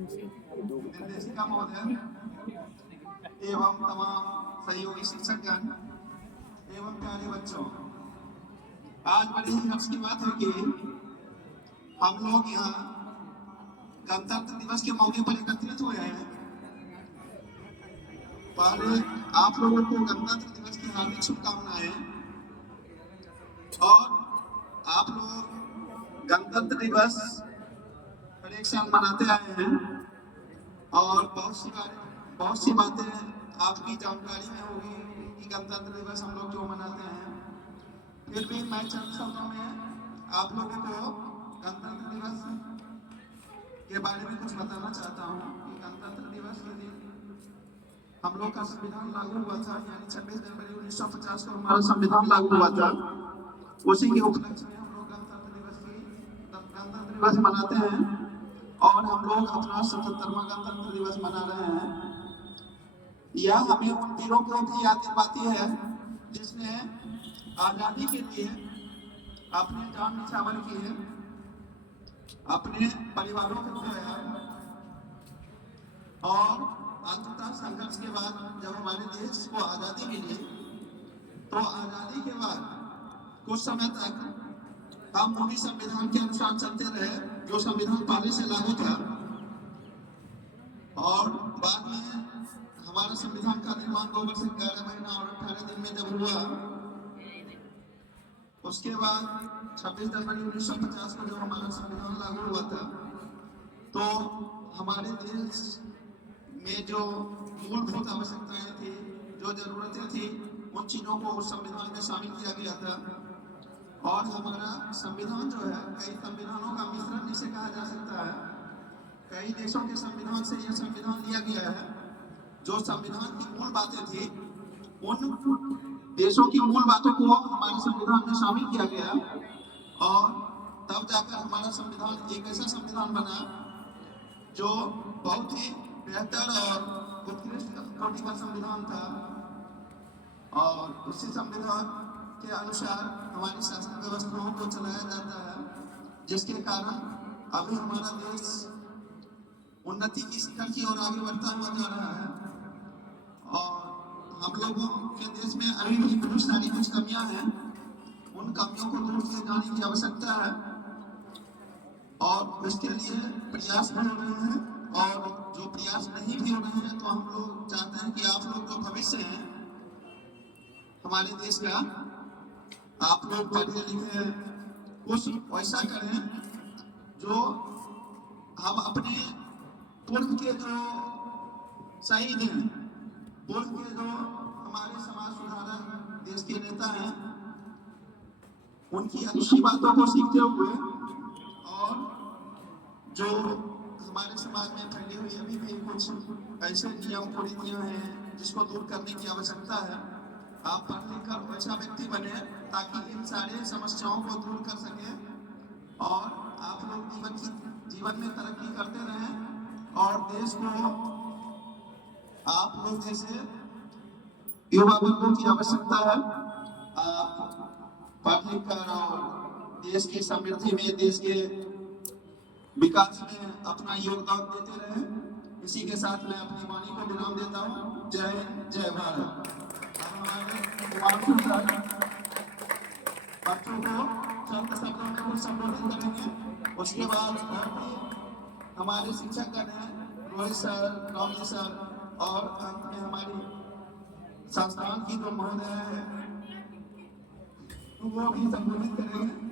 निर्देशिका महोदय एवं तमाम सहयोगी शिक्षकगण एवं प्यारे बच्चों, आज बड़ी ही हर्ष की बात है कि हम लोग यहाँ गणतंत्र दिवस के मौके पर एकत्रित हुए हैं। पहले आप लोगों को गणतंत्र दिवस की हार्दिक शुभकामनाएं। और आप लोग गणतंत्र दिवस हर एक साल मनाते आए हैं और बहुत सी बातें आपकी जानकारी में होगी कि गणतंत्र दिवस हम लोग क्यों मनाते हैं। फिर भी मैं चंद शब्दों में आप लोगों को गणतंत्र दिवस के बारे में कुछ बताना चाहता हूँ कि गणतंत्र दिवस के दिन हम लोग का संविधान लागू हुआ था, यानी 26 जनवरी 1950 को हमारा संविधान लागू हुआ था। उसी के उपलक्ष्य में हम लोग गणतंत्र दिवस मनाते हैं और हम लोग अपना 77वां गणतंत्र दिवस मना रहे हैं। यह हमें उन वीरों को भी याद दिलवाती है जिसने आजादी के लिए अपने जान निछावर किए, अपने परिवारों को खोया और अंततः संघर्ष के बाद जब हमारे देश को आजादी मिली तो आजादी के बाद कुछ समय तक हम उन्हीं संविधान के अनुसार चलते रहे जो संविधान पहले से लागू था। और बाद में हमारा संविधान का निर्माण 2 वर्ष 11 महीना और 18 दिन में जब हुआ, उसके बाद 26 जनवरी 1950 को जब हमारा संविधान लागू हुआ था तो हमारे देश में जो मूलभूत आवश्यकताएं थी, जो जरूरतें थी, उन चीजों को उस संविधान में शामिल किया गया था। और हमारा संविधान जो है कई संविधानों का मिश्रण जिसे कहा जा सकता है। कई देशों के संविधान से यह संविधान लिया गया है। जो संविधान की मूल बातें थी उन देशों की मूल बातों को हमारे संविधान में शामिल किया गया और तब जाकर हमारा संविधान एक ऐसा संविधान बना जो बहुत ही बेहतर और उत्कृष्ट कोटि का संविधान था। और उसी संविधान के अनुसार हमारी शासन व्यवस्थाओं को चलाया जाता है, जिसके कारण अभी हमारा देश उन्नति की शिखर की ओर आगे बढ़ता हुआ जा रहा है। और हम लोगों के देश में अभी भी बहुत सारी कुछ कमियां हैं, उन कमियों को दूर किए जाने की आवश्यकता है और उसके लिए प्रयास भी हो रहे हैं। और जो प्रयास नहीं भी हो रहे हैं तो हम लोग चाहते हैं कि आप लोग जो भविष्य है हमारे देश का, आप लोग पढ़े लिखे कुछ वैसा करें जो हम अपने पूर्व के जो शहीद हैं, पूर्व के जो हमारे समाज सुधारक देश के नेता हैं, उनकी अच्छी बातों को सीखते हुए और जो हमारे समाज में फैली हुई अभी भी कुछ ऐसे नियम कुरीतियां हैं जिसको दूर करने की आवश्यकता है। आप पढ़ लिख कर वैसा व्यक्ति बने ताकि इन सारे समस्याओं को दूर कर सके और आप लोग जीवन में तरक्की करते रहें और देश को आप लोग जैसे युवा वर्गों की आवश्यकता है। आप पढ़ लिख कर और देश की समृद्धि में, देश के विकास में अपना योगदान देते रहें। इसी के साथ मैं अपनी वाणी को विराम देता हूँ। जय जय भारत। बच्चों को चंद शब्दों में कुछ संबोधित करेंगे। उसके बाद हमारे शिक्षक गण हैं, रोहित सर, रामजी सर, और अंत में हमारी संस्थान की जो महोदय है वो भी संबोधित करेंगे।